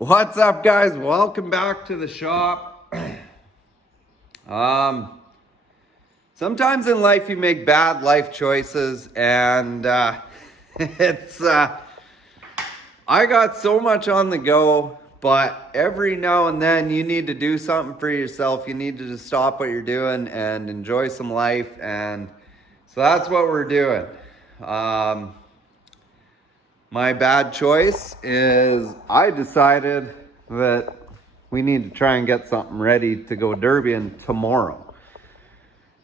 What's up, guys? Welcome back to the shop. Sometimes in life you make bad life choices, and it's I got so much on the go, but every now and then you need to do something for yourself. You need to just stop what you're doing and enjoy some life, and so that's what we're doing. Um, My bad choice is I decided that we need to try and get something ready to go derbying tomorrow.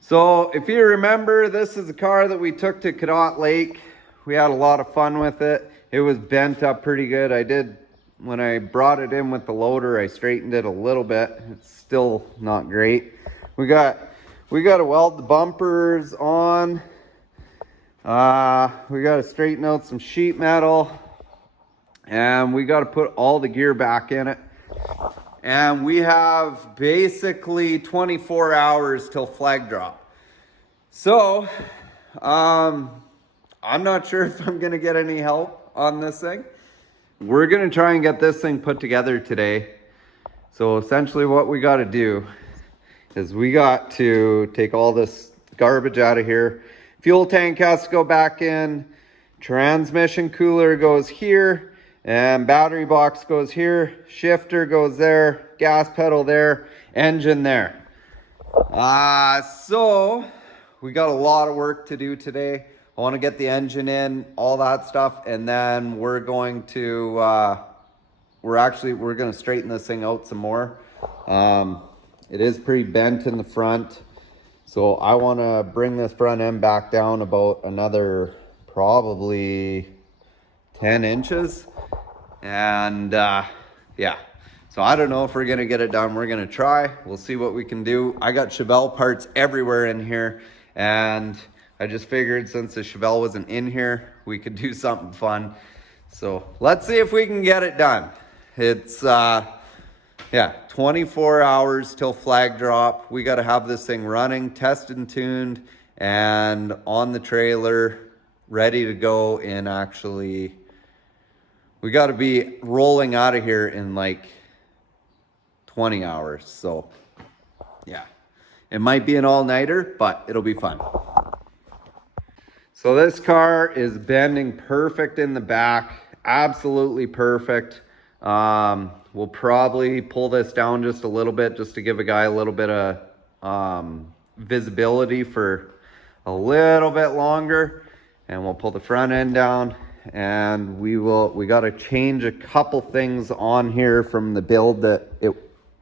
So if you remember, this is a car that we took to Cadott Lake. We had a lot of fun with it. It was bent up pretty good. When I brought it in with the loader, I straightened it a little bit. It's still not great. We got to weld the bumpers on. We got to straighten out some sheet metal, and we got to put all the gear back in it. And we have basically 24 hours till flag drop. So, I'm not sure if I'm gonna get any help on this thing. We're gonna try and get this thing put together today. So essentially what we got to do is we got to take all this garbage out of here. Fuel tank has to go back in, transmission cooler goes here, and battery box goes here, shifter goes there, gas pedal there, engine there. So we got a lot of work to do today. I want to get the engine in, all that stuff, and then we're going to we're going to straighten this thing out some more. It is pretty bent in the front. So I want to bring this front end back down about another probably 10 inches. And yeah, so I don't know if we're going to get it done. We're going to try. We'll see what we can do. I got Chevelle parts everywhere in here. And I just figured since the Chevelle wasn't in here, we could do something fun. So let's see if we can get it done. It's 24 hours till flag drop. We got to have this thing running, tested and tuned, and on the trailer, ready to go in actually. We got to be rolling out of here in like 20 hours. So yeah, it might be an all-nighter, but it'll be fun. So this car is bending perfect in the back, absolutely perfect. We'll probably pull this down just a little bit just to give a guy a little bit of visibility for a little bit longer, and we'll pull the front end down, and we got to change a couple things on here from the build that it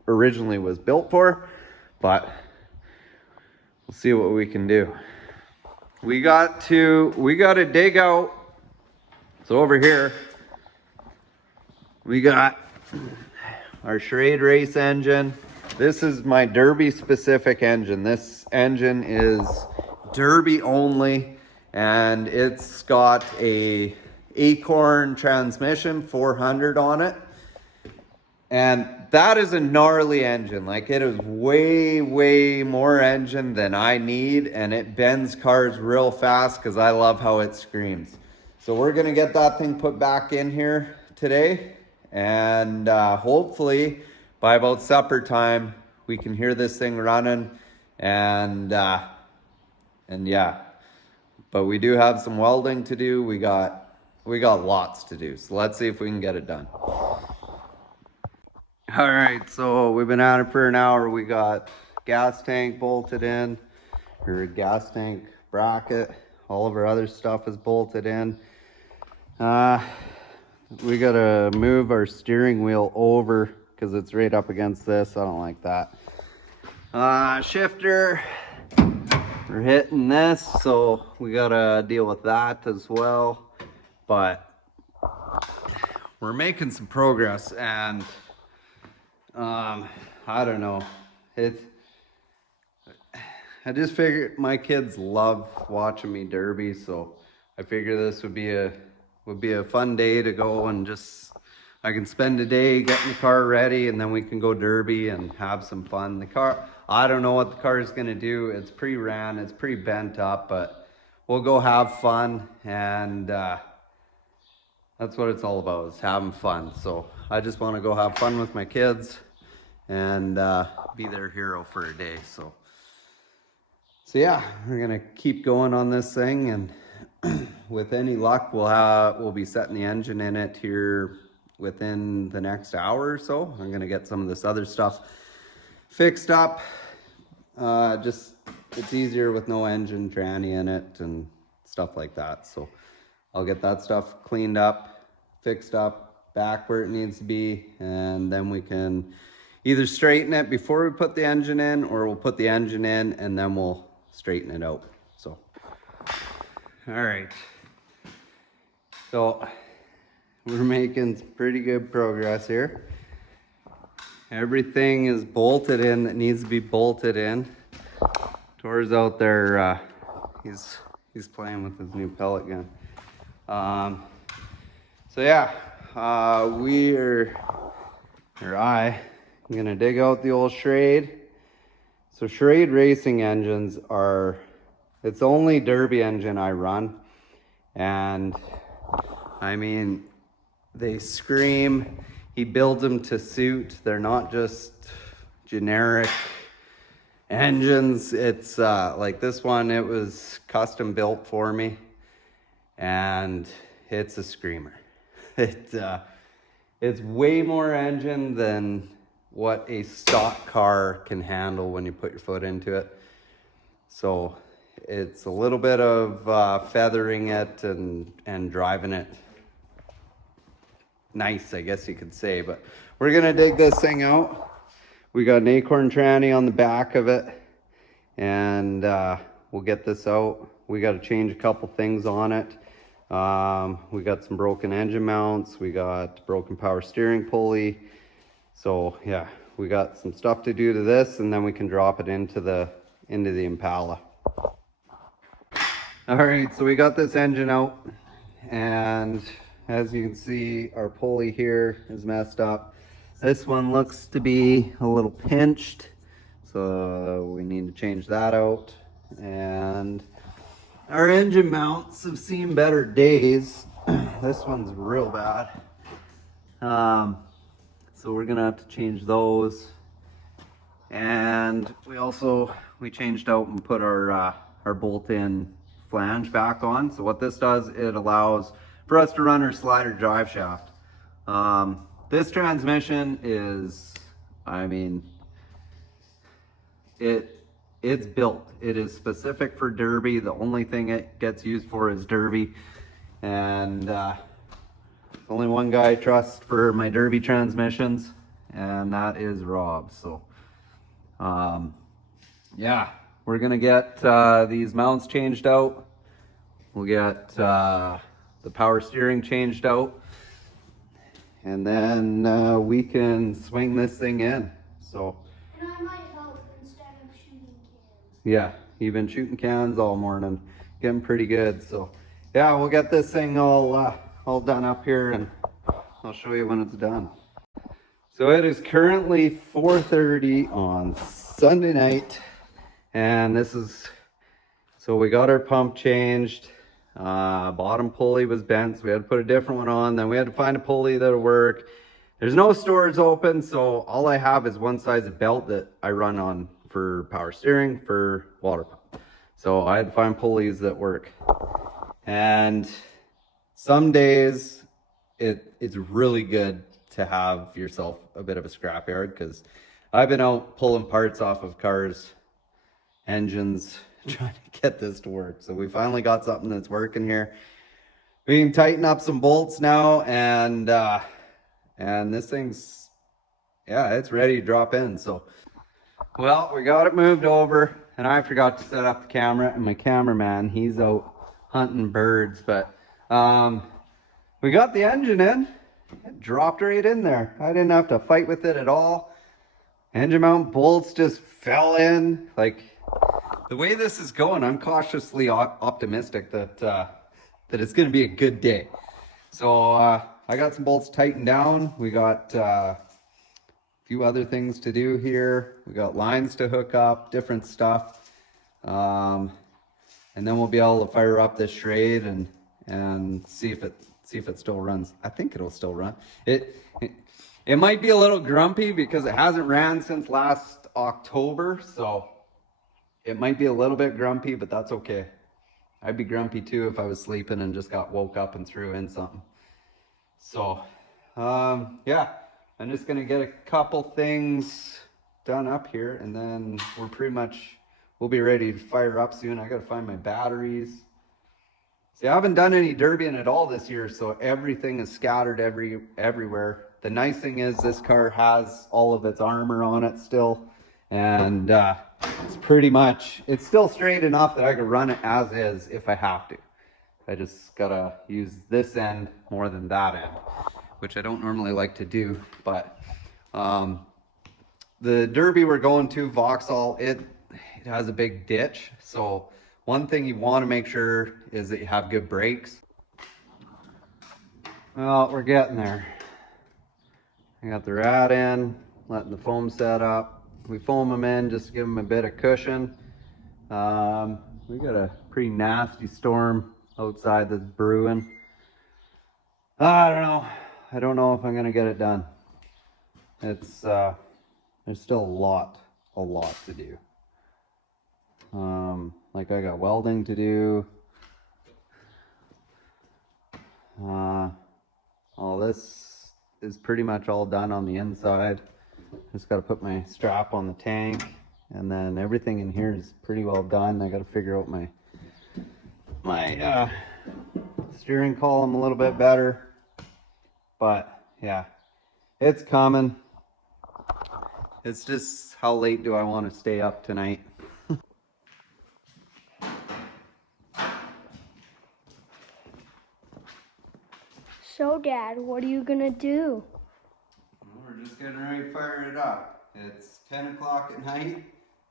originally was built for, but we'll see what we can do. We got to dig out. So over here we got our Charade race engine. This is my Derby specific engine. This engine is Derby only, and it's got a Acorn transmission 400 on it. And that is a gnarly engine. Like, it is way more engine than I need, and it bends cars real fast because I love how it screams. So we're gonna get that thing put back in here today, and hopefully by about supper time we can hear this thing running, and yeah. But we do have some welding to do. We got lots to do, so let's see if we can get it done. All right, so we've been at it for an hour. We got gas tank bolted in, or gas tank bracket. All of our other stuff is bolted in. We gotta move our steering wheel over because it's right up against this. I don't like that. Shifter, we're hitting this, so we gotta deal with that as well. But we're making some progress, and I don't know. I just figured my kids love watching me derby, so I figure this would be a fun day to go and I can spend a day getting the car ready, and then we can go derby and have some fun. The car, I don't know what the car is gonna do. It's pre-ran, it's pretty bent up, but we'll go have fun, and That's what it's all about, is having fun. So I just want to go have fun with my kids and be their hero for a day. So yeah, we're gonna keep going on this thing, and with any luck, we'll be setting the engine in it here within the next hour or so. I'm gonna get some of this other stuff fixed up. Just it's easier with no engine tranny in it and stuff like that. So I'll get that stuff cleaned up, fixed up, back where it needs to be, and then we can either straighten it before we put the engine in, or we'll put the engine in and then we'll straighten it out. So, all right. So we're making pretty good progress here. Everything is bolted in that needs to be bolted in. Tor's out there, he's playing with his new pellet gun. So yeah, I'm gonna dig out the old Schrade. So Schrade racing engines it's the only derby engine I run. And I mean, they scream. He builds them to suit. They're not just generic engines. It's like this one, it was custom built for me, and it's a screamer. It's way more engine than what a stock car can handle when you put your foot into it. So it's a little bit of feathering it and driving it nice, I guess you could say. But we're gonna dig this thing out. We got an acorn tranny on the back of it, and we'll get this out. We got to change a couple things on it. We got some broken engine mounts, we got broken power steering pulley. So yeah, we got some stuff to do to this, and then we can drop it into the Impala. All right, so we got this engine out, and as you can see, our pulley here is messed up. This one looks to be a little pinched, so we need to change that out. And our engine mounts have seen better days. This one's real bad. So we're gonna have to change those. And we changed out and put our bolt-in flange back on. So what this does, it allows for us to run our slider drive shaft. This transmission is, I mean, it's built. It is specific for derby. The only thing it gets used for is derby. And there's only one guy I trust for my derby transmissions, and that is Rob. So yeah, we're gonna get these mounts changed out. We'll get the power steering changed out, and then we can swing this thing in. So, and I might help instead of shooting cans. Yeah, you've been shooting cans all morning, getting pretty good. So yeah, we'll get this thing all done up here, and I'll show you when it's done. So it is currently 4:30 on Sunday night, and so we got our pump changed. Bottom pulley was bent, so we had to put a different one on. Then we had to find a pulley that'll work. There's no storage open, so all I have is one size of belt that I run on for power steering, for water pump. So I had to find pulleys that work. And some days it's really good to have yourself a bit of a scrapyard, because I've been out pulling parts off of cars, engines, trying to get this to work. So we finally got something that's working here. We can tighten up some bolts now, and this thing's, yeah, it's ready to drop in. So, well, we got it moved over, and I forgot to set up the camera, and my cameraman, he's out hunting birds. But we got the engine in. It dropped right in there. I didn't have to fight with it at all. Engine mount bolts just fell in. Like, the way this is going, I'm cautiously optimistic that it's going to be a good day. So I got some bolts tightened down. We got a few other things to do here. We got lines to hook up, different stuff. And then we'll be able to fire up this Schrade and see if see if it still runs. I think it'll still run. It might be a little grumpy because it hasn't ran since last October, so it might be a little bit grumpy, but that's okay. I'd be grumpy too if I was sleeping and just got woke up and threw in something. So, yeah, I'm just gonna get a couple things done up here, and then we'll be ready to fire up soon. I gotta find my batteries. See, I haven't done any derbying at all this year, so everything is scattered everywhere. The nice thing is this car has all of its armor on it still, and it's still straight enough that I could run it as is if I have to. I just gotta use this end more than that end, which I don't normally like to do, but the derby we're going to, Vauxhall, it has a big ditch, so one thing you want to make sure is that you have good brakes. Well, we're getting there. I got the rat in, letting the foam set up. We foam them in just to give them a bit of cushion. We got a pretty nasty storm outside that's brewing. I don't know. I don't know if I'm gonna get it done. It's there's still a lot to do. Like I got welding to do. All this is pretty much all done on the inside. Just got to put my strap on the tank, and then everything in here is pretty well done. I got to figure out my steering column a little bit better, but yeah, it's coming. It's just how late do I want to stay up tonight? So, Dad, what are you gonna do? Well, we're just getting ready to fire it up. It's 10 o'clock at night,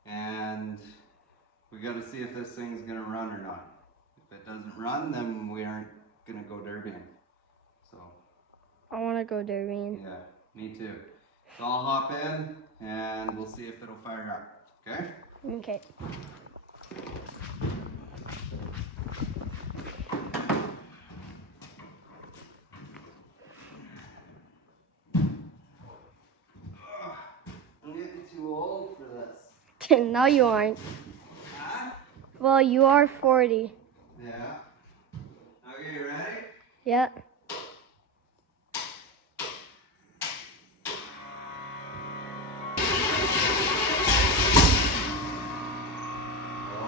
and we got to see if this thing's gonna run or not. If it doesn't run, then we aren't gonna go derbying. So I want to go derbying. yeah, me too. So I'll hop in, and we'll see if it'll fire up. Okay? Okay. I'm getting too old for this. No, you aren't. Huh? Well, you are 40. Yeah. Okay, you ready? Yeah.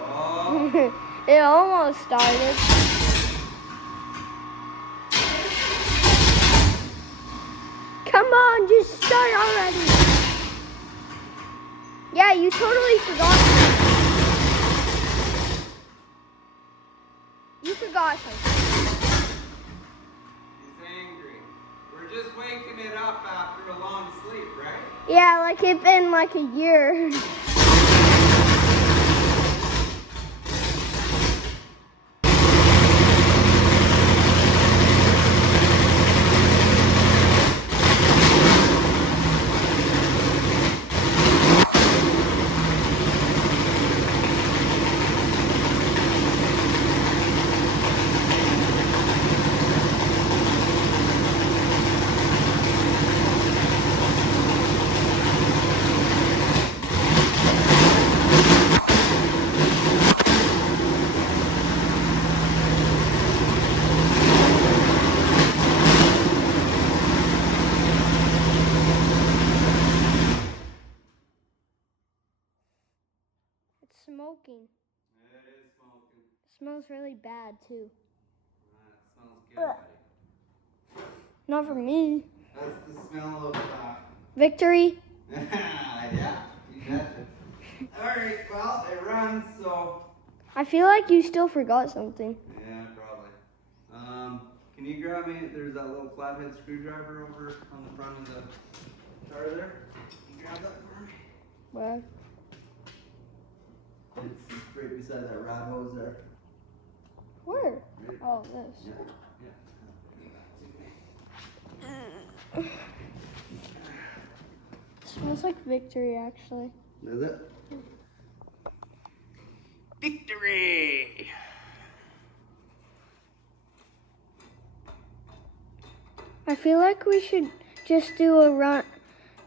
Oh. It almost started. Come on, just start already. Yeah, you totally forgot. You forgot something. He's angry. We're just waking it up after a long sleep, right? Yeah, like it's been like a year. It's smoking. It is smoking. It smells really bad too. It smells good, buddy. Not for me. That's the smell of Victory. yeah, you betcha. Alright, well, it runs, so I feel like you still forgot something. yeah, probably. Can you grab me, there's that little flathead screwdriver over on the front of the car there? Can you grab that for me? Where? It's right beside that rat hose there. Where? Right. Oh, this. Yeah. Smells like Victory, actually. Is it? Victory! I feel like we should just do a run,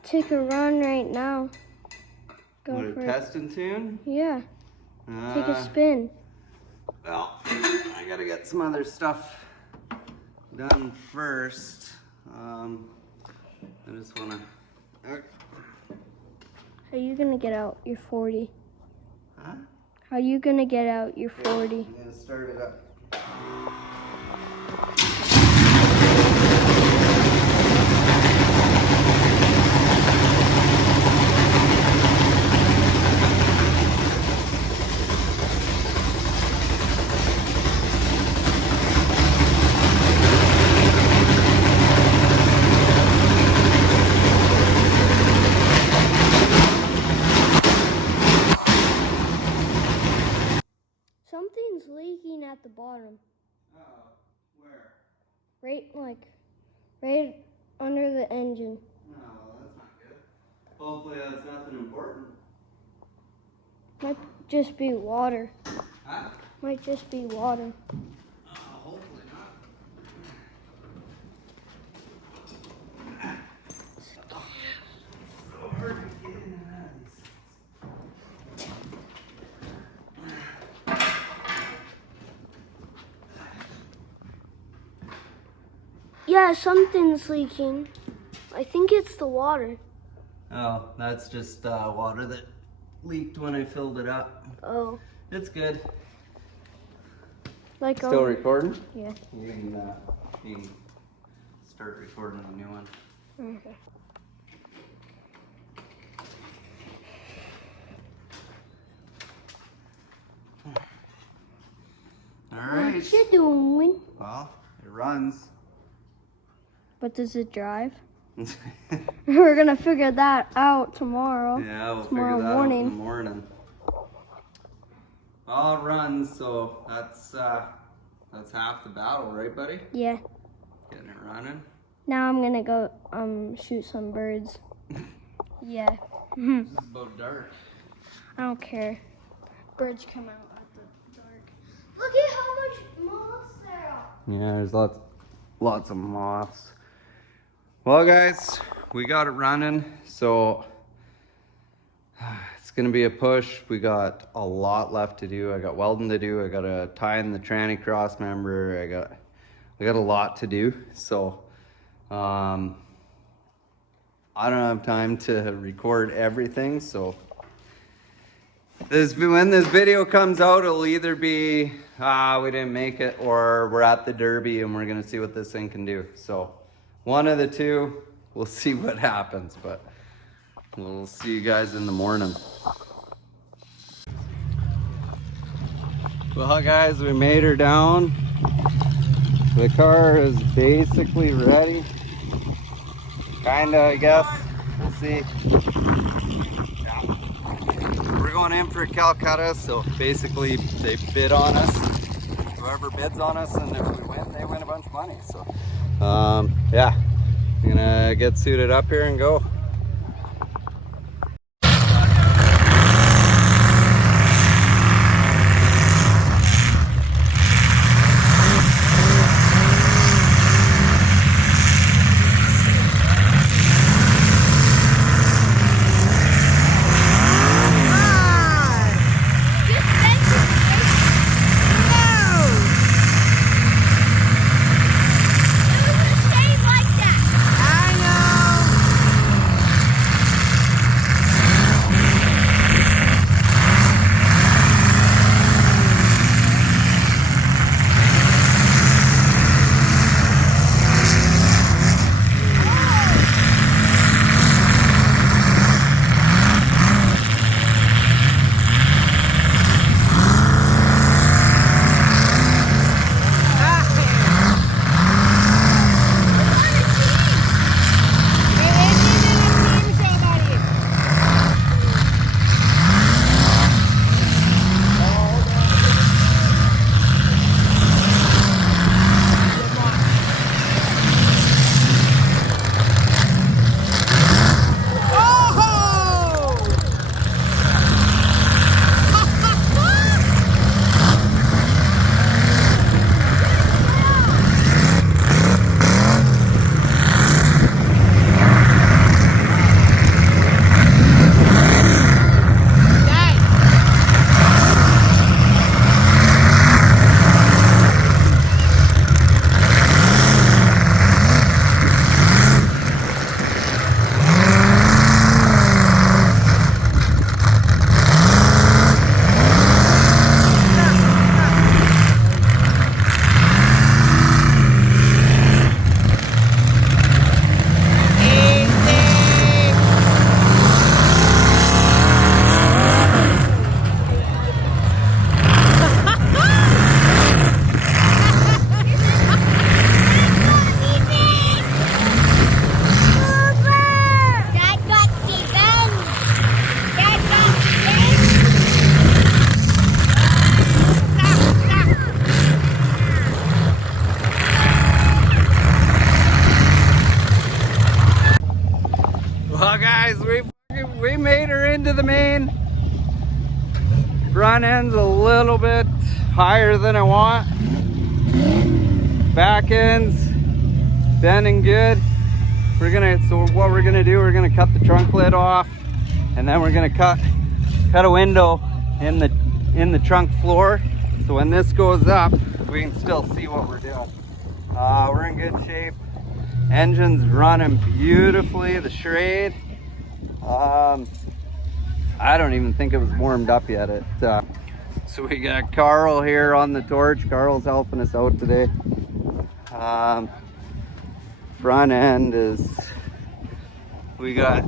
take a run right now. Go Want for a it. test and tune? Yeah, take a spin. Well, I gotta get some other stuff done first. I just wanna. How are you gonna get out your 40? Huh? How are you gonna get out your 40? I'm gonna start it up. Something's leaking at the bottom. Oh, where? Right under the engine. No, that's not good. Hopefully that's nothing important. Might just be water. Huh? Might just be water. Hopefully not. So hard to get in and out of these things. Yeah, something's leaking. I think it's the water. Oh, that's just water that leaked when I filled it up. Oh. It's good. Like Still recording? Yeah. You can start recording a new one. Okay. All right. What you doing? Well, it runs. But does it drive? We're gonna figure that out tomorrow. Yeah, we'll Tomorrow figure that morning. out in the morning. Well, it runs, so that's half the battle, right, buddy? Yeah. Getting it running. Now I'm gonna go shoot some birds. Yeah. This is about dark. I don't care. Birds come out at the dark. Look at how much moths there are. Yeah, there's lots of moths. Well, guys, we got it running, so it's gonna be a push. We got a lot left to do. I got welding to do. I got to tie in the tranny cross member. I got a lot to do. So I don't have time to record everything. So when this video comes out, it'll either be we didn't make it, or we're at the Derby and we're gonna see what this thing can do. So one of the two, we'll see what happens, but we'll see you guys in the morning. Well, guys, we made her down. The car is basically ready. Kinda, I guess. We'll see. Yeah. We're going in for Calcutta, so basically they bid on us. Whoever bids on us, and if we win, they win a bunch of money. So, yeah, I'm gonna get suited up here and go. Well, guys, we made her into the main. Front end's a little bit higher than I want. Back end's bending good. So what we're gonna do, we're gonna cut the trunk lid off, and then we're gonna cut a window in the trunk floor. So when this goes up, we can still see what we're doing. We're in good shape. Engine's running beautifully. The charade, I don't even think it was warmed up yet. So we got Carl here on the torch. Carl's helping us out today. Front end is, we got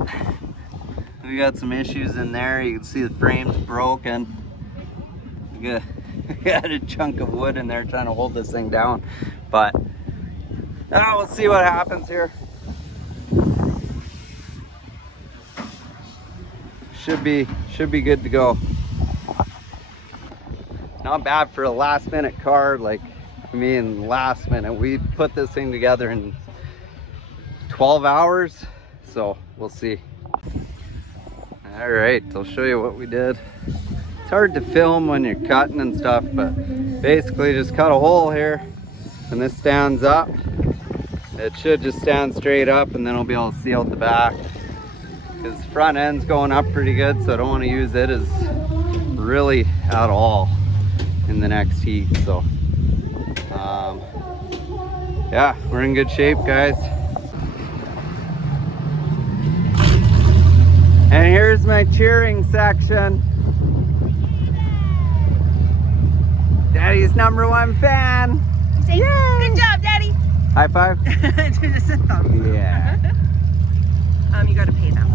some issues in there. You can see the frame's broken. We got a chunk of wood in there trying to hold this thing down, but we'll see what happens here. Should be good to go. Not bad for a last minute car. Like, I mean, last minute. We put this thing together in 12 hours, so we'll see. All right, I'll show you what we did. It's hard to film when you're cutting and stuff, but basically just cut a hole here, and this stands up. It should just stand straight up, and then I'll be able to see out the back. Because the front end's going up pretty good, so I don't want to use it as really at all in the next heat. So yeah, we're in good shape, guys. And here's my cheering section. Daddy's #1 fan. Say, good job, Daddy. High five. Just a thumb. Yeah. You gotta pay them.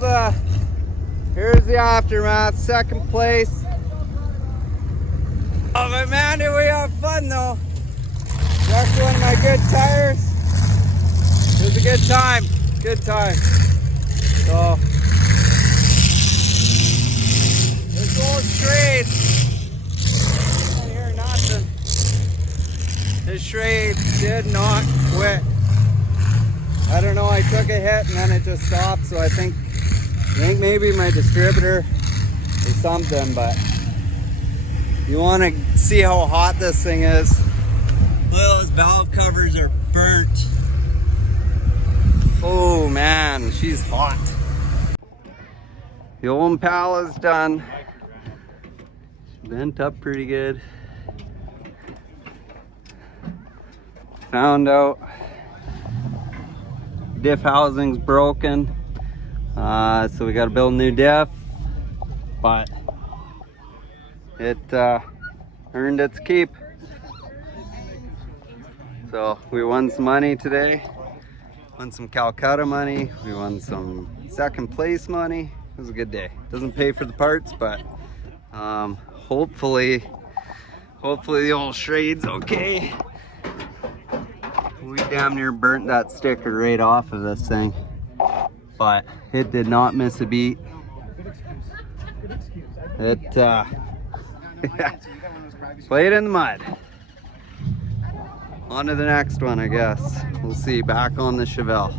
the aftermath. Second place. Oh, but man, did we have fun though. Wrecked one of my good tires. It was a good time. Good time. So, this old Schrade. I don't hear nothing. This Schrade did not quit. I don't know, I took a hit and then it just stopped, so I think maybe my distributor or something, but you want to see how hot this thing is. Those valve covers are burnt. Oh man, she's hot. The old Impala's done. Bent up pretty good. Found out diff housing's broken. So we got to build a new diff. But it earned its keep. So we won some money today. Won some Calcutta money. We won some second place money. It was a good day. Doesn't pay for the parts, but hopefully the old Schrade's okay. We damn near burnt that sticker right off of this thing, but it did not miss a beat. It played in the mud. On to the next one, I guess. We'll see. Back on the Chevelle.